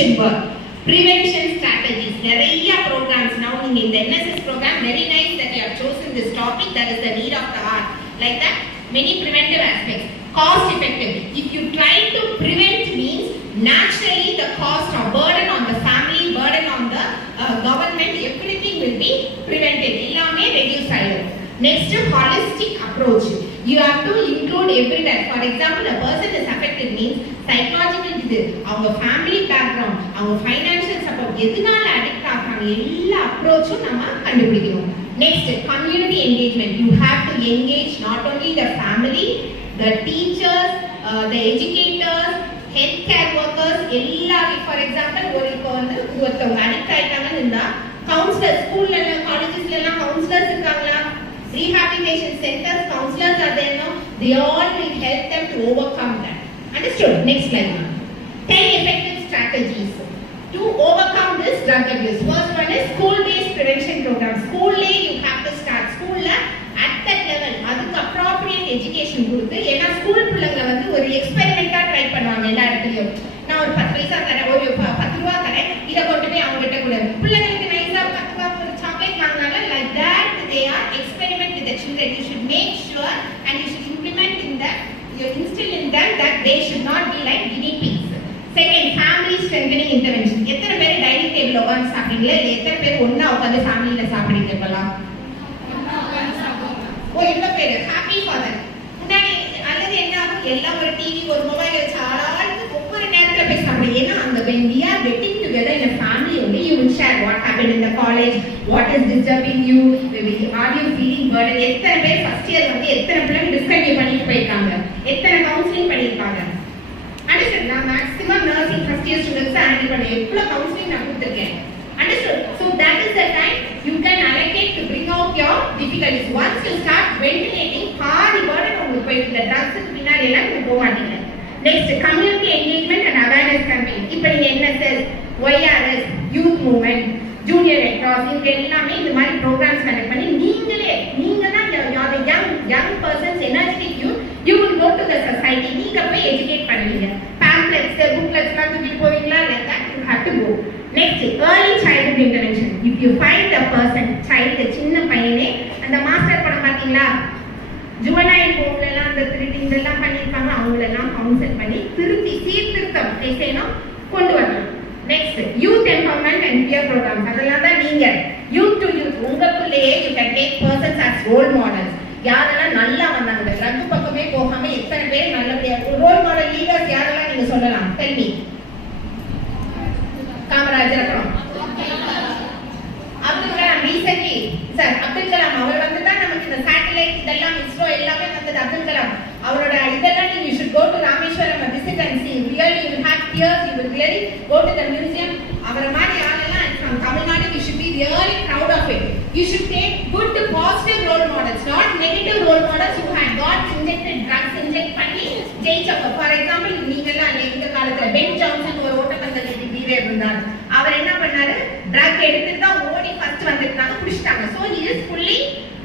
prevention work. Prevention strategies. நிறைய programs now நீங்க இந்த NSS program very nice that you have chosen this topic that is the need of the hour. Like that, many preventive aspects. Cost effective. If you try to prevent means naturally the cost or burden on the family, burden on the uh, government, everything will be prevented. எல்லாமே reduce ஆயிடும். Next, holistic approach. You have to include everyone. For example, a person is affected means psychological இது அவங்க family background அவங்க financial support எதனால addict ஆகுறாங்க எல்லா அப்ரோச்சும் நம்ம கண்டுபிடிக்கணும் next community engagement you have to engage not only the family the teachers the educators health care workers எல்லாருமே ஃபார் எக்ஸாம்பிள் ஒரு இப்போ வந்து ஒருத்தவங்க அடிக்ட் ஆயிட்டாங்கன்னு இருந்தால் கவுன்சிலர் ஸ்கூல்ல centers counselors are there now, they all will help them to overcome that understood next slide now. 10 effective strategies to overcome this drug abuse first one is school based prevention program school lay you have to start school at that level அதுக்கு appropriate education கொடுத்து ஏன்னா school பிள்ளைங்க வந்து ஒரு எக்ஸ்பெரிமெண்டா try பண்ணுவாங்க எல்லா இடத்துலயும் நான் ஒரு பத்து பைசா தரேன் ஒரு ப- பத்து ரூபா தரேன் இதை கொண்டு போய் அவங்க கிட்ட கூட பிள்ளைங்களுக்கு நைஸா பத்து ரூபா ஒரு சாக்லேட் வாங்கினாலும் like that they are experiment with children you should make sure and you should implement in that you telling them that they should not be like guinea pigs. Second family strengthening intervention. எத்தனை பேர் dining table உட்காந்து சாப்பிடுறீங்களா? இல்லை எத்தனை பேர் ஒன்றா உட்காந்து ஃபேமிலியில சாப்பிடுறீங்க இப்பெல்லாம் ஓ இவ்வளவு பேரு. ஹாப்பி ஃபாதர் முன்னாடி அல்லது என்ன ஆகும்? எல்லாம் ஒரு டிவி ஒரு மொபைல் வச்சு ஆளாளுக்கு ஒவ்வொரு நேரத்துல போய் சாப்பிடுங்க ஏன்னா அந்த when we are getting together in a family only you will what what happened in the college what is disturbing you எத்தனை பேர் ஃபர்ஸ்ட் இயர் வந்து எத்தனை பிள்ளைங்க டிஸ்கண்டியூ பண்ணிட்டு போயிருக்காங்க எத்தனை கவுன்சிலிங் பண்ணியிருக்காங்க அண்டர்ஸ்டாண்ட் நான் maximum nursing first year students எவ்வளவு கவுன்சிலிங் நான் கொடுத்துருக்கேன். Understood so that is the time you can allocate to bring out your difficulties once you start ventilating பாதி burden உங்களுக்கு போயிட்டு இந்த ட்ரக்ஸுக்கு பின்னாடி எல்லாம் நீங்க போக மாட்டீங்க. Next community engagement and awareness campaign இப்போ நீங்க NSS YRS youth movement junior red cross எல்லாமே இந்த மாதிரி ப்ரோக்ராம்ஸ் கண்டக்ட் பண்ணி நீங்களே நீங்க தான் young young persons energetic you you will go to the society நீங்க போய் எஜுகேட் பண்ணுவீங்க பேம்ப்ளெட்ஸ் புக்லெட்ஸ்லாம் தூக்கிட்டு போவீங்களா like that you have to go next early childhood intervention if you find a person child சின்ன பையனே அந்த மாஸ்டர் படம் பார்த்தீங்களா? ஜுவனைல் ஹோம்ல எல்லாம் அந்த திருட்டி இதெல்லாம் பண்ணியிருப்பாங்க. அவங்களெல்லாம் கவுன்சில் பண்ணி திருத்தி சீர்திருத்தம் செய்யணும் கொண்டு வரலாம் next youth empowerment and peer programme அதெல்லாம் தான் நீங்க. யூத் டு யூத் உங்களுக்குள்ளேயே you can take persons as role models யாரெல்லாம் நல்லா வந்தாங்க? இந்த ட்ரக் பக்கமே போகாம எத்தனை பேர் நல்லபடியா ரோல் மாடல் லீடர்ஸ் யாரெல்லாம் நீங்க சொல்லலாம்? கேள்வி காமராஜர் அப்புறம் அப்துல் கலாம் ரீசென்ட்லி சார் அப்துல் கலாம் அவர் வந்து தான் நமக்கு இந்த சேட்டலைட் இதெல்லாம் இஸ்ரோ எல்லாமே வந்தது. அப்துல் கலாம் அவரோட இதெல்லாம் நீங்க should go to Rameswaram visit and see really you have tears you will really go to the museum அவரை மாதிரி ஆளெல்லாம் நம்ம Tamil Nadu you should be really proud of it you should take good positive role models not negative role models you had got injected drugs inject பண்ணி ஜெயிச்சவங்க for example இருந்தார் அவர் என்ன பண்ணாரு? Drug எடுத்துட்டு தான் ஓடி ஃபர்ஸ்ட் வந்திருந்தாங்க குடிச்சிட்டாங்க so he is fully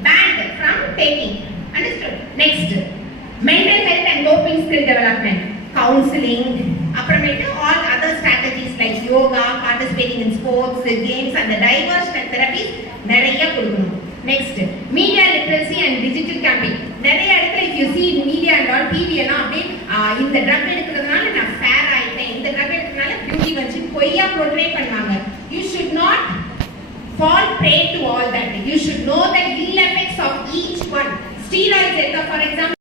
banned from taking understood next mental health and coping skill development counselling அப்புறமேட்டு all other strategies like yoga participating in sports games அந்த டைவர்ஷனல் தெரப்பி நிறைய கொடுக்கணும். Next media literacy and digital camping நிறைய இடத்துல if you see media and all TV எல்லாம் அப்படியே இந்த drug பொய்யா போர்ட்ரே பண்ணுவாங்க you should not fall prey to all that you should know the ill effects of each one steroids எடுத்த for example